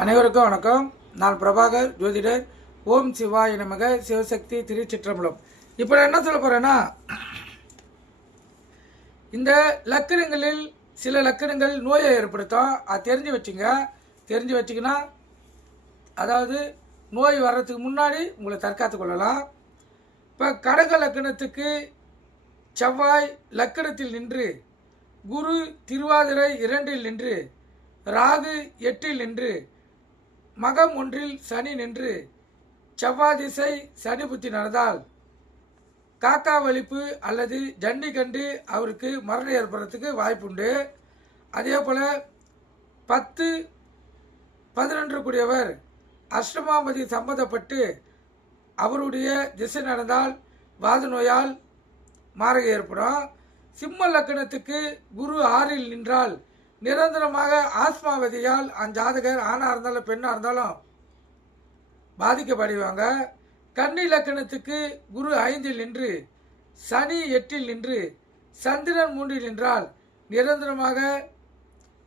அனைவருக்கும் வணக்கம். நான் பிரபாகர் ஜோதிடர். ஓம் சிவாய நமக. சிவசக்தி திருச்சிற்றம்பலம். இப்போ நான் என்ன சொல்ல போகிறேன்னா, இந்த லக்கணங்களில் சில லக்கணங்கள் நோயை ஏற்படுத்தும். அது தெரிஞ்சு வச்சிங்கன்னா அதாவது நோய் வர்றதுக்கு முன்னாடி உங்களை தற்காத்து கொள்ளலாம். இப்போ கடக லக்கணத்துக்கு செவ்வாய் லக்கணத்தில் நின்று, குரு திருவாதிரை 2 நின்று, ராகு 8 நின்று, மகம் 1 சனி நின்று, செவ்வாய் திசை சனி புத்தி நடந்தால் காக்கா வலிப்பு அல்லது ஜண்டி கண்டு அவருக்கு மரணம் ஏற்படுறதுக்கு வாய்ப்புண்டு. அதே போல் 10, 11 கூடியவர் அஷ்டமாபதி சம்பந்தப்பட்டு அவருடைய திசை நடந்தால் வாத நோயால் மாரகம் ஏற்படும். சிம்ம லக்கணத்துக்கு குரு 6 நின்றால் நிரந்தரமாக ஆஸ்மாவதியால் அந்த ஜாதகர் ஆணாக இருந்தாலும் பெண்ணாக இருந்தாலும் பாதிக்கப்படுவாங்க. கன்னி லக்கணத்துக்கு குரு 5 நின்று, சனி 8 நின்று, சந்திரன் 3 நின்றால் நிரந்தரமாக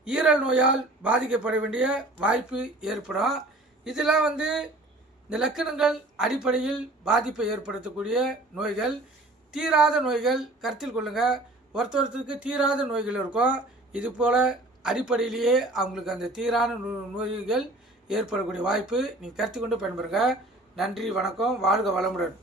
ஈரல் நோயால் பாதிக்கப்பட வேண்டிய வாய்ப்பு ஏற்படும். இதெல்லாம் இந்த லக்கணங்கள் அடிப்படையில் பாதிப்பை ஏற்படுத்தக்கூடிய நோய்கள். தீராத நோய்கள் கருத்தில் கொள்ளுங்கள். ஒருத்தருக்கு தீராத நோய்கள் இருக்கும். இது போல் அடிப்படையிலேயே அவங்களுக்கு அந்த தீரான நோய்கள் ஏற்படக்கூடிய வாய்ப்பு நீங்கள் கருத்து கொண்டு பயன்பெறுங்க. நன்றி, வணக்கம், வாழ்க வளமுடன்.